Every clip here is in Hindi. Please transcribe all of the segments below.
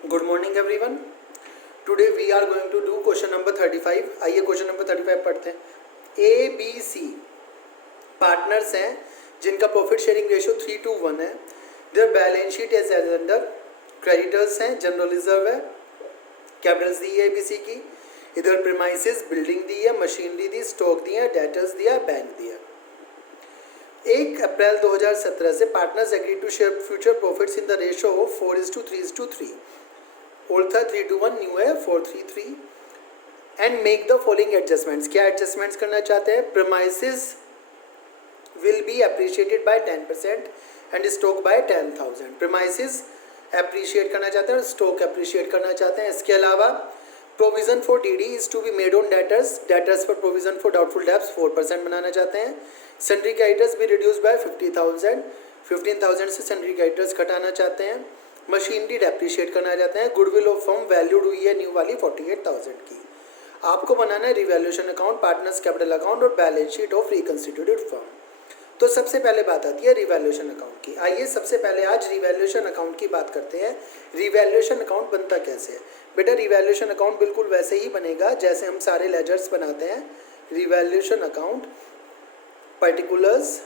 Good morning everyone. Today we are going to do question number 35. आइए क्वेश्चन नंबर 35 पढ़ते हैं। ए बी सी पार्टनर्स हैं जिनका प्रॉफिट शेयरिंग रेशियो 3:1 है। Their balance sheet is as under. Creditors हैं, जनरल रिजर्व है, कैपिटल्स दी है ए बी सी की। इधर प्रीमाइसेस बिल्डिंग दी है, मशीनरी दी, स्टॉक दिया, डेटर्स दिया, बैंक दिया। 1 अप्रैल 2017 से partners agree to share future profits in the ratio of 4:3:3। Old था 3:1, न्यू है 4:3:3 and make the following adjustments. क्या एडजस्टमेंट्स करना चाहते हैं? Premises will be appreciated by 10% and stock by 10,000। Premises appreciate करना चाहते हैं और स्टॉक अप्रिशिएट करना चाहते हैं। इसके अलावा provision for DD is to be made on debtors. Debtors पर प्रोविजन फॉर डाउटफुल डेब्ट्स 4% बनाना चाहते हैं। सन्ड्री क्रेडिटर्स भी रिड्यूस बाय 50,000। 15,000 से सन्ड्री क्रेडिटर्स घटाना चाहते हैं। मशीनरी डेप्रिशिएट करना चाहते हैं। गुडविल ऑफ फर्म वैल्यूड हुई है न्यू वाली 48,000 की। आपको बनाना है revaluation account, partners capital account और बैलेंस शीट ऑफ रिकंस्टिट्यूटेड फर्म। तो सबसे पहले बात आती है रिवैल्यूएशन अकाउंट की। आइए सबसे पहले आज रिवैल्यूएशन अकाउंट की बात करते हैं। रिवैल्यूएशन अकाउंट बनता कैसे है? बेटा रिवैल्यूएशन अकाउंट बिल्कुल वैसे ही बनेगा जैसे हम सारे लेजर्स बनाते हैं। Revaluation account particulars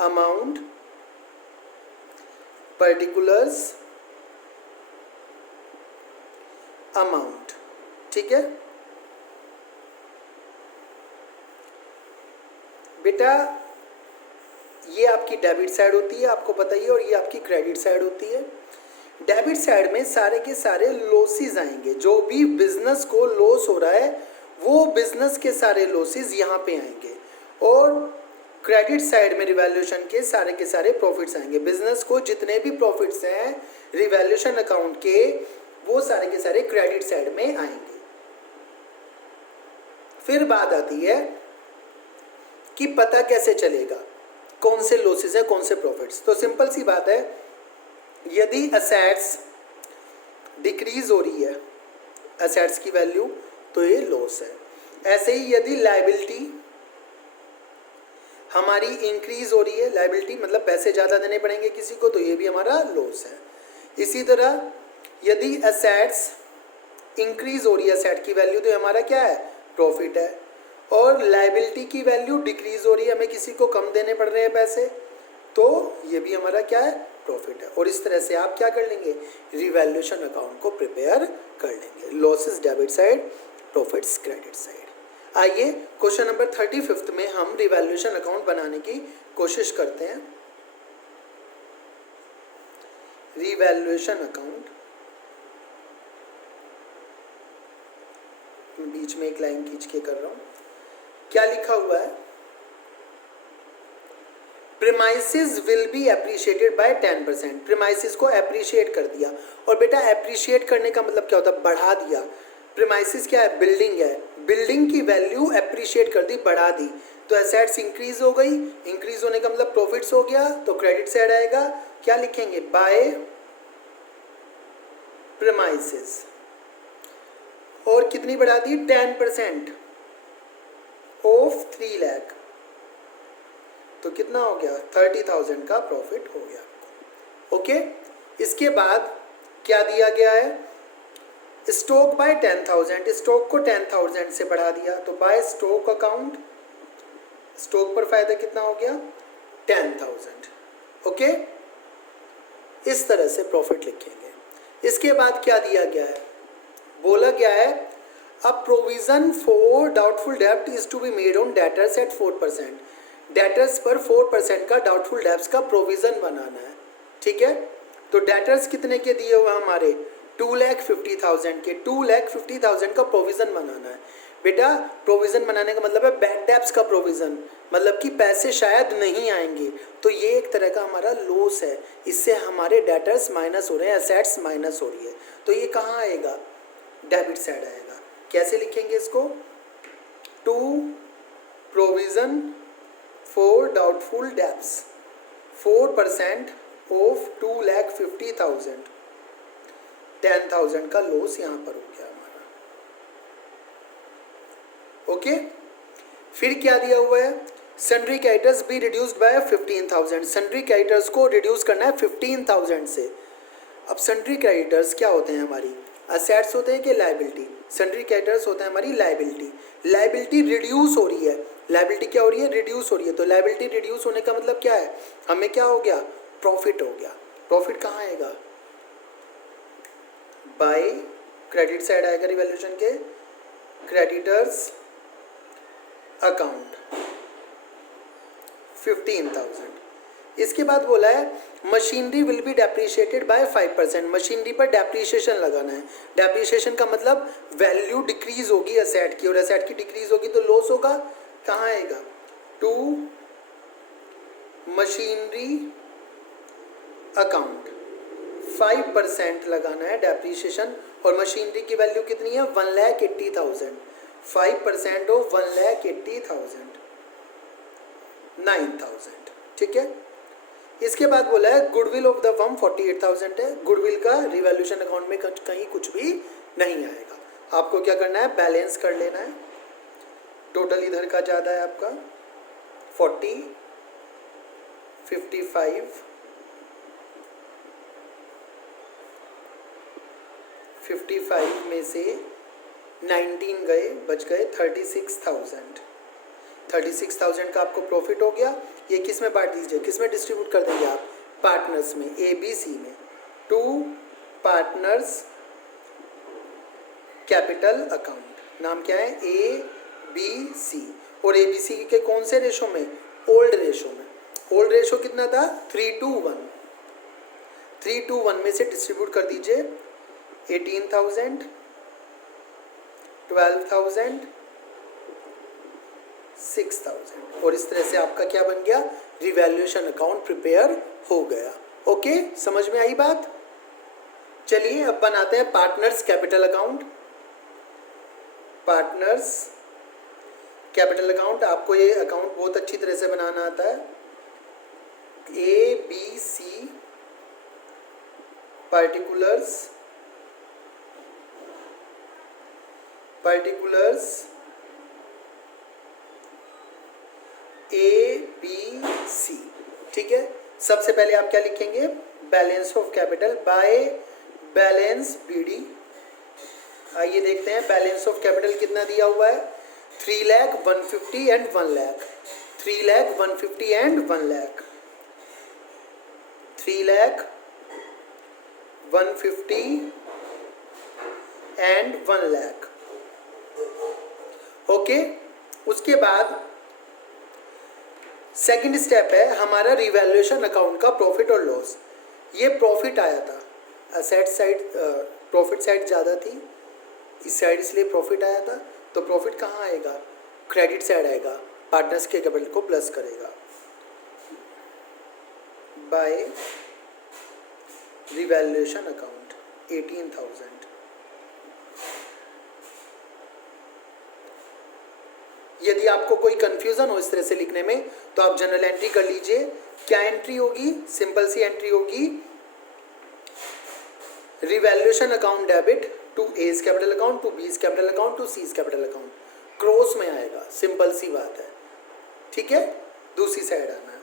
amount, particulars amount, ठीक है बेटा। ये आपकी डेबिट साइड होती है, आपको पता ही है, और ये आपकी क्रेडिट साइड होती है। डेबिट साइड में सारे के सारे लॉसेस आएंगे। जो भी बिजनेस को लॉस हो रहा है वो बिजनेस के सारे लॉसेस यहाँ पे आएंगे। और क्रेडिट साइड में रिवैल्यूएशन के सारे प्रॉफिट्स आएंगे। बिजनेस को जितने भी प्रॉफिट्स हैं रिवैल्यूएशन अकाउंट के, वो सारे के सारे क्रेडिट साइड में आएंगे। फिर बात आती है कि पता कैसे चलेगा कौन से लॉसेस हैं कौन से प्रॉफिट्स। तो सिंपल सी बात है, यदि असेट्स डिक्रीज हो रही है, असेट्स की वैल्यू, तो ये लॉस है। ऐसे ही यदि लायबिलिटी हमारी इंक्रीज हो रही है, लायबिलिटी मतलब पैसे ज़्यादा देने पड़ेंगे किसी को, तो ये भी हमारा लॉस है। इसी तरह यदि असेट्स इंक्रीज हो रही है, असेट की वैल्यू, तो हमारा क्या है? प्रॉफिट है। और लायबिलिटी की वैल्यू डिक्रीज हो रही है, हमें किसी को कम देने पड़ रहे हैं पैसे, तो ये भी हमारा क्या है? प्रॉफिट है। और इस तरह से आप क्या कर लेंगे? रिवैल्यूएशन अकाउंट को प्रिपेयर कर लेंगे। Losses debit side, profits credit side. आइए क्वेश्चन नंबर 35 में हम रिवैल्यूएशन अकाउंट बनाने की कोशिश करते हैं। रिवैल्यूएशन अकाउंट, बीच में एक लाइन खींच के कर रहा हूं। क्या लिखा हुआ है? Premises will be appreciated by 10%। Premises को एप्रिशिएट कर दिया। और बेटा एप्रिशिएट करने का मतलब क्या होता है? बढ़ा दिया। प्रीमाइसेस क्या है? बिल्डिंग है। बिल्डिंग की वैल्यू एप्रिशिएट कर दी, बढ़ा दी, तो एसेट्स इंक्रीज हो गई। इंक्रीज होने का मतलब प्रॉफिट्स हो गया, तो क्रेडिट साइड आएगा। क्या लिखेंगे? By premises. और कितनी बढ़ा दी? 10% ऑफ 3 लाख, तो कितना हो गया? 30,000 का प्रॉफिट हो गया आपको। ओके, इसके बाद क्या दिया गया है? Stock by 10,000। स्टॉक को 10,000 से बढ़ा दिया, तो बाय स्टॉक अकाउंट, स्टॉक पर फायदा कितना हो गया? 10,000। ओके, इस तरह से प्रॉफिट लिखेंगे। इसके बाद क्या दिया गया है? बोला गया है अ प्रोविजन फॉर डाउटफुल डेब्ट is to be made on debtors at 4%। Debtors पर 4% का डाउटफुल डेब्ट्स का प्रोविजन बनाना है, ठीक है। तो डेटर्स कितने के दिए हुए हमारे? 2,50,000 के। 2,50,000 का प्रोविजन बनाना है। बेटा प्रोविजन बनाने का मतलब है बैड डेब्ट्स का प्रोविजन, मतलब कि पैसे शायद नहीं आएंगे, तो ये एक तरह का हमारा लॉस है। इससे हमारे डेटर्स माइनस हो रहे हैं, एसेट्स माइनस हो रही है, तो ये कहाँ आएगा? डेबिट साइड आएगा। कैसे लिखेंगे इसको? To provision for doubtful debts 4% of 2,50,000। 10,000 का लॉस यहाँ पर हो गया हमारा। ओके, फिर क्या दिया हुआ है? Sundry creditors be reduced by 15,000, sundry creditors को रिड्यूस करना है 15,000 से। अब सन्ड्री क्रेडिटर्स क्या होते हैं हमारी, असेट्स होते हैं कि लायबिलिटी? सन्ड्री क्रेडिटर्स होते हैं हमारी लायबिलिटी। लायबिलिटी रिड्यूस हो रही है, लायबिलिटी क्या हो रही है, रिड्यूस हो रही है। तो लायबिलिटी रिड्यूस होने का मतलब क्या है, हमें क्या हो गया, प्रॉफिट हो गया। प्रॉफिट कहाँ आएगा, बाय क्रेडिट साइड आएगा रिवैल्यूएशन के, क्रेडिटर्स अकाउंट 15,000। इसके बाद बोला है machinery will be depreciated by 5%, machinery पर डेप्रिशिएशन लगाना है। डेप्रिशिएशन का मतलब वैल्यू डिक्रीज होगी असेट की, और असेट की डिक्रीज होगी तो लॉस होगा, कहाँ आएगा, टू मशीनरी अकाउंट 5% लगाना है डेप्रिशिएशन, और मशीनरी की वैल्यू कितनी है, 1,80,000, 5% ऑफ 1,80,000, 9,000, ठीक है। इसके बाद बोला है गुडविल ऑफ द फर्म 48,000 है, गुडविल का रिवैल्यूएशन अकाउंट में कहीं कुछ भी नहीं आएगा। आपको क्या करना है, बैलेंस कर लेना है। टोटल इधर का ज़्यादा है आपका 40, 55, 55 में से 19 गए, बच गए 36,000। 36,000 का आपको प्रॉफिट हो गया। ये किस में बांट दीजिए, किस में डिस्ट्रीब्यूट कर देंगे आप, पार्टनर्स में, ए बी सी में। टू पार्टनर्स कैपिटल अकाउंट, नाम क्या है, ए बी सी। और ए बी सी के कौन से रेशो में, ओल्ड रेशो में। ओल्ड रेशो कितना था, 3:1, 3:1 में से डिस्ट्रीब्यूट कर दीजिए 18,000, 12,000, 6,000, और इस तरह से आपका क्या बन गया, रिवैल्यूएशन अकाउंट प्रिपेयर हो गया। ओके, समझ में आई बात। चलिए अब बनाते हैं partners capital account. Partners capital account, आपको ये अकाउंट बहुत अच्छी तरह से बनाना आता है। A B C particulars A B C, ठीक है। सबसे पहले आप क्या लिखेंगे, balance of capital by balance BD. आइए देखते हैं बैलेंस ऑफ कैपिटल कितना दिया हुआ है, 3 lakh 150 and 1 lakh, 3 lakh 150 and 1 lakh, 3 lakh 150 and 1 lakh. Okay, उसके बाद सेकंड स्टेप है हमारा रिवैल्यूएशन अकाउंट का प्रॉफिट और लॉस। ये प्रॉफिट आया था, असेट साइड प्रॉफिट साइड ज़्यादा थी इस साइड, इसलिए प्रॉफिट आया था। तो प्रॉफिट कहाँ आएगा, क्रेडिट साइड आएगा, पार्टनर्स के कैपिटल को प्लस करेगा बाय रिवैल्यूएशन अकाउंट 18,000। यदि आपको कोई कंफ्यूजन हो इस तरह से लिखने में तो आप जनरल एंट्री कर लीजिए। क्या एंट्री होगी, सिंपल सी एंट्री होगी, revaluation account debit to A's capital account, to B's capital account, to C's capital account, cross में आएगा, सिंपल सी बात है, ठीक है। दूसरी साइड आना है।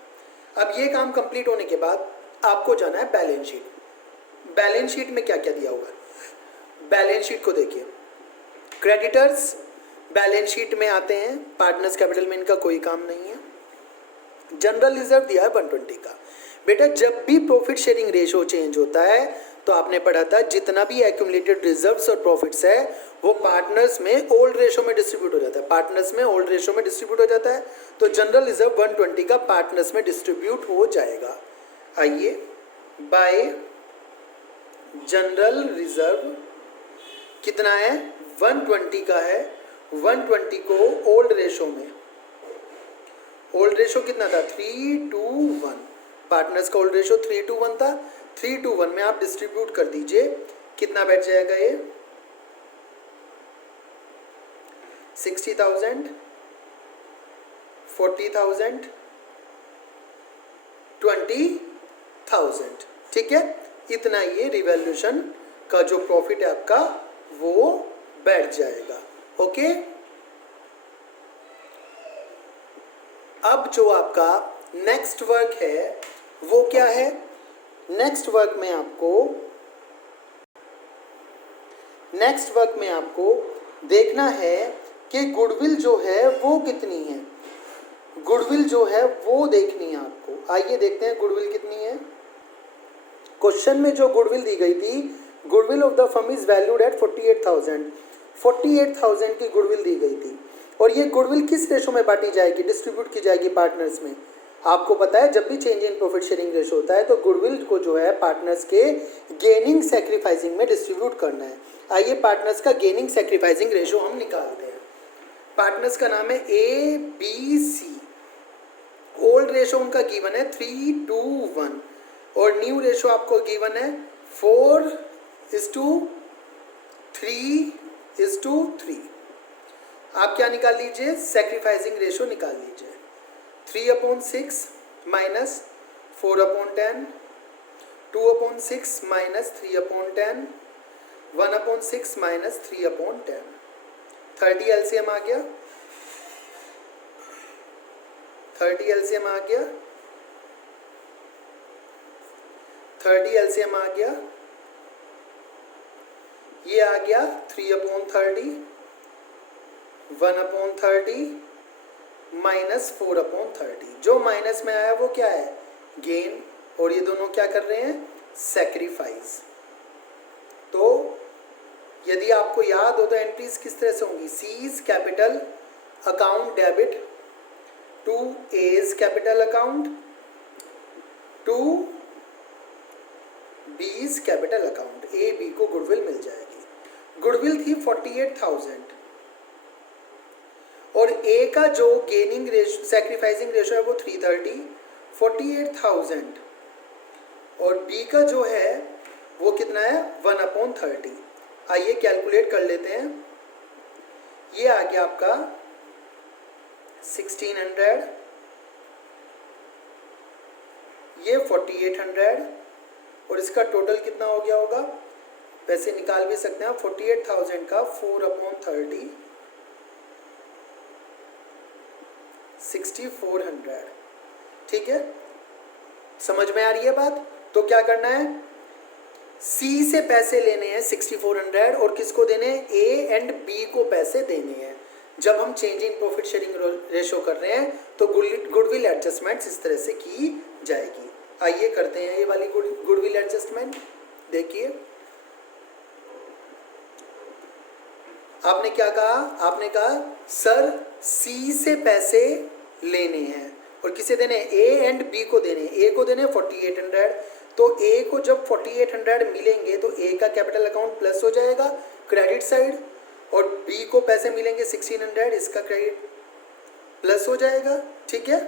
अब ये काम कंप्लीट होने के बाद आपको जाना है बैलेंस शीट। बैलेंस शीट में क्या क्या दिया हुआ है, बैलेंस शीट को देखिए। क्रेडिटर्स बैलेंस शीट में आते हैं, पार्टनर्स कैपिटल में इनका कोई काम नहीं है। जनरल रिजर्व दिया है 120 का। बेटा जब भी प्रॉफिट शेयरिंग रेशो चेंज होता है तो आपने पढ़ा था जितना भी एक्यूमुलेटेड रिजर्व्स और प्रॉफिट्स है वो पार्टनर्स में ओल्ड रेशो में डिस्ट्रीब्यूट हो जाता है, पार्टनर्स में ओल्ड रेशो में डिस्ट्रीब्यूट हो जाता है। तो जनरल रिजर्व 120 का पार्टनर्स में डिस्ट्रीब्यूट हो जाएगा। आइए, बाय जनरल रिजर्व कितना है, 120 का है, 120 को ओल्ड रेशो में, ओल्ड रेशो कितना था, 3:1, पार्टनर्स का ओल्ड रेशो 3:1 था, 3:1 में आप डिस्ट्रीब्यूट कर दीजिए, कितना बैठ जाएगा ये, 60,000, 40,000, 20,000, ठीक है। इतना ये रिवैल्यूएशन का जो प्रॉफिट है आपका वो बैठ जाएगा। ओके, अब जो आपका नेक्स्ट वर्क है वो क्या है? नेक्स्ट वर्क में आपको देखना है कि गुडविल जो है वो कितनी है। गुडविल जो है वो देखनी है आपको। आइए देखते हैं गुडविल कितनी है। क्वेश्चन में जो गुडविल दी गई थी, goodwill of the firm is valued at 48,000 की गुडविल दी गई थी। और ये गुडविल किस रेशो में बांटी जाएगी, डिस्ट्रीब्यूट की जाएगी पार्टनर्स में? आपको पता है जब भी change in profit sharing ratio होता है तो गुडविल को जो है पार्टनर्स के गेनिंग सैक्रिफाइसिंग में डिस्ट्रीब्यूट करना है। आइए पार्टनर्स का गेनिंग सैक्रिफाइसिंग रेशो हम निकालते हैं। पार्टनर्स का नाम है ABC। ओल्ड रेशो उनका गिवन है 3:1 और न्यू रेशो आपको गिवन है 4:3:3। आप क्या निकाल लीजिए? सैक्रिफाइसिंग रेशो निकाल लीजिए। 3/6 माइनस 4/10, 2/6 माइनस 3/10, 1/6 माइनस 3/10। 30 एलसीएम आ गया। 30 एलसीएम आ गया। 30 एलसीएम आ गया। ये आ गया 3/30, 1/30 माइनस 4/30। जो माइनस में आया वो क्या है? गेन। और ये दोनों क्या कर रहे हैं? सैक्रिफाइस। तो यदि आपको याद हो तो एंट्रीज किस तरह से होंगी? C's capital account debit to A's capital account to B's capital account. A B को गुडविल मिल जाएगी। गुडविल थी 48,000 और ए का जो गेनिंग रेशो सैक्रिफाइसिंग रेशो है वो 330, 48,000 और बी का जो है वो कितना है? 1/30। आइए कैलकुलेट कर लेते हैं। ये आ गया आपका 1600, ये 4800 और इसका टोटल कितना हो गया होगा? वैसे निकाल भी सकते हैं 48,000 का 4/30 6400। ठीक है, समझ में आ रही है बात? तो क्या करना है? सी से पैसे लेने हैं 6400 और किसको देने हैं? ए एंड बी को पैसे देने हैं। जब हम change in profit sharing ratio कर रहे हैं तो गुडविल एडजस्टमेंट्स इस तरह से की जाएगी। आइए करते हैं ये वाली गुडविल एडजस्टमेंट। देखिए आपने क्या कहा? आपने कहा सर सी से पैसे लेने हैं और किसे देने हैं? ए एंड बी को देने हैं। ए को देने 4800, तो ए को जब 4800 मिलेंगे तो ए का कैपिटल अकाउंट प्लस हो जाएगा क्रेडिट साइड और बी को पैसे मिलेंगे 1600, इसका क्रेडिट प्लस हो जाएगा। ठीक है,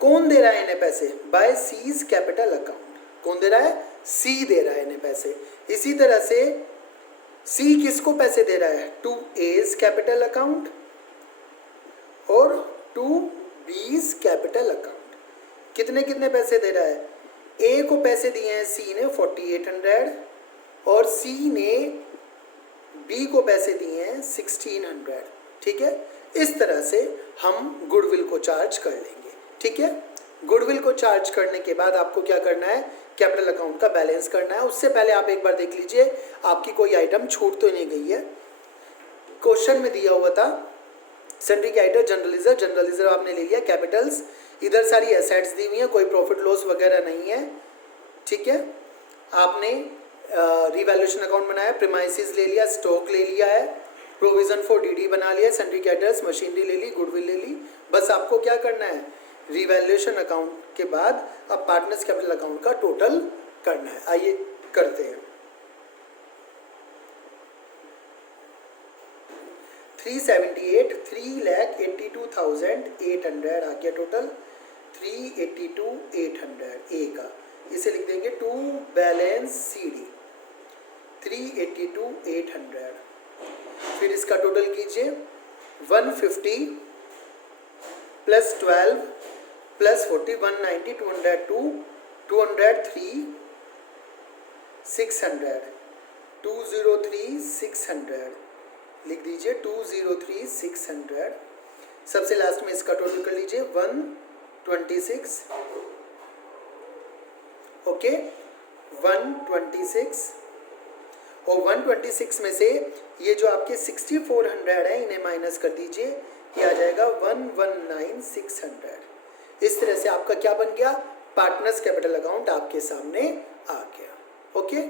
कौन दे रहा है इन्हें पैसे? By C's capital account. कौन दे रहा है? सी दे रहा है इन्हें पैसे। इसी तरह से सी किसको पैसे दे रहा है? टू एज कैपिटल अकाउंट और टू बीज कैपिटल अकाउंट। कितने कितने पैसे दे रहा है? ए को पैसे दिए हैं सी ने 4800 और सी ने बी को पैसे दिए हैं 1600। ठीक है, इस तरह से हम गुडविल को चार्ज कर लेंगे। ठीक है, गुडविल को चार्ज करने के बाद आपको क्या करना है? कैपिटल अकाउंट का बैलेंस करना है। उससे पहले आप एक बार देख लीजिए आपकी कोई आइटम छूट तो नहीं गई है। क्वेश्चन में दिया हुआ था सन्ड्री क्रेडिटर, जनरल रिजर्व आपने ले लिया, कैपिटल्स, इधर सारी एसेट्स दी हुई हैं, कोई प्रॉफिट लॉस वगैरह नहीं है। ठीक है, आपने रिवैल्यूएशन अकाउंट बनाया, प्रीमाइसेस ले लिया, स्टॉक ले लिया है, प्रोविजन फॉर डीडी बना लिया, सन्ड्री क्रेडिटर्स, मशीनरी ले ली, गुडविल ले ली। बस आपको क्या करना है? रिवैल्यूएशन अकाउंट के बाद अब पार्टनर्स कैपिटल अकाउंट का टोटल करना है। आइए करते हैं। 378, 3,82,800 आ गया टोटल। 382,800 ए का, इसे लिख देंगे टू बैलेंस CD 382,800। फिर इसका टोटल कीजिए 150 प्लस 12 प्लस 40 190 202 203 600 203 600 लिख दीजिए 203 600। सबसे लास्ट में इसका टोटल कर लीजिए 126, ओके 126, और 126 में से ये जो आपके 6400 है इन्हें माइनस कर दीजिए, ये आ जाएगा 119,600। इस तरह से आपका क्या बन गया, पार्टनर्स कैपिटल अकाउंट आपके सामने आ गया। ओके,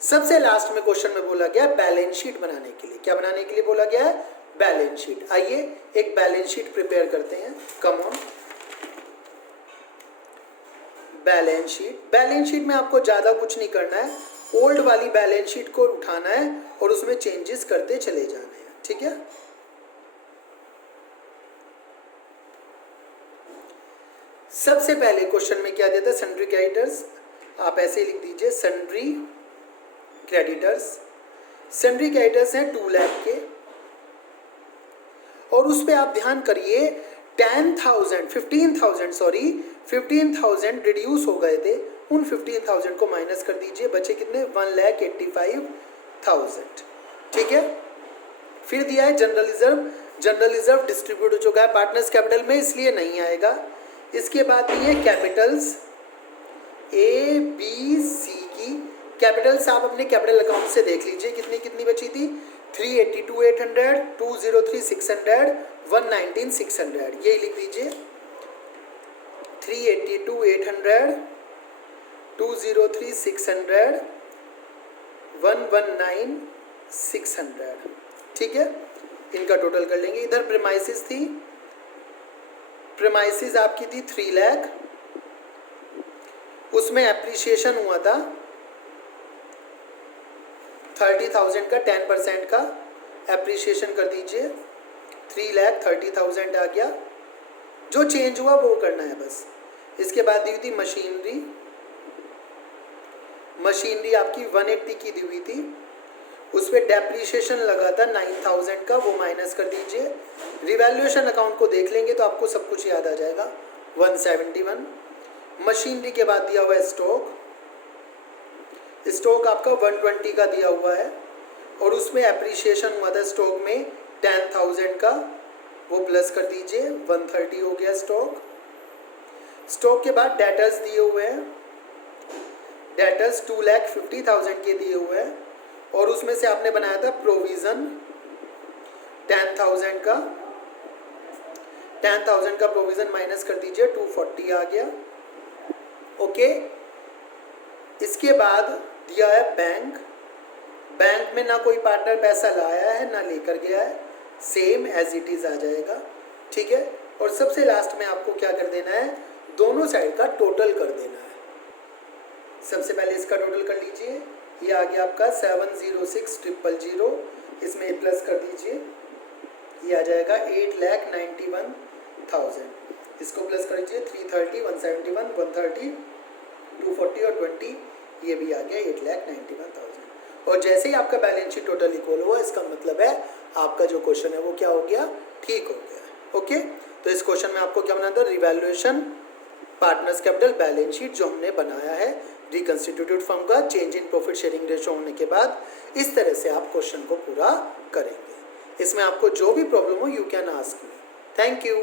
सबसे लास्ट में क्वेश्चन में बोला गया बैलेंस शीट बनाने के लिए, क्या बनाने के लिए बोला गया है, बैलेंस शीट। आइए एक बैलेंस शीट प्रिपेयर करते हैं, come on. Balance sheet, balance sheet में आपको ज़्यादा कुछ नहीं करना है, ओल्ड वाली बैलेंस शीट को उठाना है और उसमें चेंजेस करते चले जाने हैं, ठीक है। सबसे पहले क्वेश्चन में क्या देता है, सन्ड्री क्रेडिटर्स, आप ऐसे ही लिख दीजिए सन्ड्री क्रेडिटर्स। सन्ड्री क्रेडिटर्स हैं 2 लाख के, और उस पर आप ध्यान करिए 15,000 रिड्यूस हो गए थे, उन 15,000 को माइनस कर दीजिए, बचे कितने 1,85,000, ठीक है। फिर दिया है general reserve, general reserve distribute हो चुका है पार्टनर्स कैपिटल में, इसलिए नहीं आएगा। इसके बाद दिए कैपिटल्स ए बी सी की, कैपिटल्स आप अपने कैपिटल अकाउंट से देख लीजिए कितनी कितनी बची थी, 382,800, 203,600, 119,600, यही लिख दीजिए 382,800, 203,600, 119,600, ठीक है। इनका टोटल कर लेंगे। इधर प्रीमाइसिस थी, प्रीमाइसिस आपकी थी 3 लाख, उसमें एप्रिसिएशन हुआ था 30,000 का, 10% का एप्रिसिएशन कर दीजिए, 3,30,000 आ गया। जो चेंज हुआ वो करना है बस। इसके बाद दी हुई थी मशीनरी, मशीनरी आपकी 180 की दी हुई थी, उस पर डेप्रीशिएशन लगा था 9,000 का, वो माइनस कर दीजिए। रिवैल्यूएशन अकाउंट को देख लेंगे तो आपको सब कुछ याद आ जाएगा, 171। मशीनरी के बाद दिया हुआ है स्टॉक, स्टॉक आपका 120 का दिया हुआ है, और उसमें एप्रिसिएशन हुआ था स्टॉक में 10,000 का, वो प्लस कर दीजिए, 130 हो गया स्टॉक। स्टॉक के बाद डेटर्स दिए हुए हैं, डेटर्स 2,50,000 के दिए हुए हैं, और उसमें से आपने बनाया था प्रोविज़न 10,000 का, 10,000 का प्रोविज़न माइनस कर दीजिए, 240 आ गया, ओके। इसके बाद दिया है बैंक, बैंक में ना कोई पार्टनर पैसा लाया है ना लेकर गया है, सेम एज इट इज़ आ जाएगा, ठीक है। और सबसे लास्ट में आपको क्या कर देना है, दोनों साइड का टोटल कर देना है। सबसे पहले इसका टोटल कर लीजिए, ये आ गया आपका 706,000, इसमें प्लस कर दीजिए, ये आ जाएगा 8,91,000, इसको प्लस कर दीजिए 330, 171, 130, 240 और 20, ये भी आ गया 8,91,000। और जैसे ही आपका बैलेंस शीट टोटल इक्वल हुआ, इसका मतलब है आपका जो क्वेश्चन है वो क्या हो गया, ठीक हो गया, ओके। तो इस क्वेश्चन में आपको क्या बनाना था, revaluation partners capital balance sheet जो हमने बनाया है रिकंस्टिट्यूटेड फर्म का, change in profit sharing ratio होने के बाद, इस तरह से आप क्वेश्चन को पूरा करेंगे। इसमें आपको जो भी प्रॉब्लम हो you can ask me. Thank you.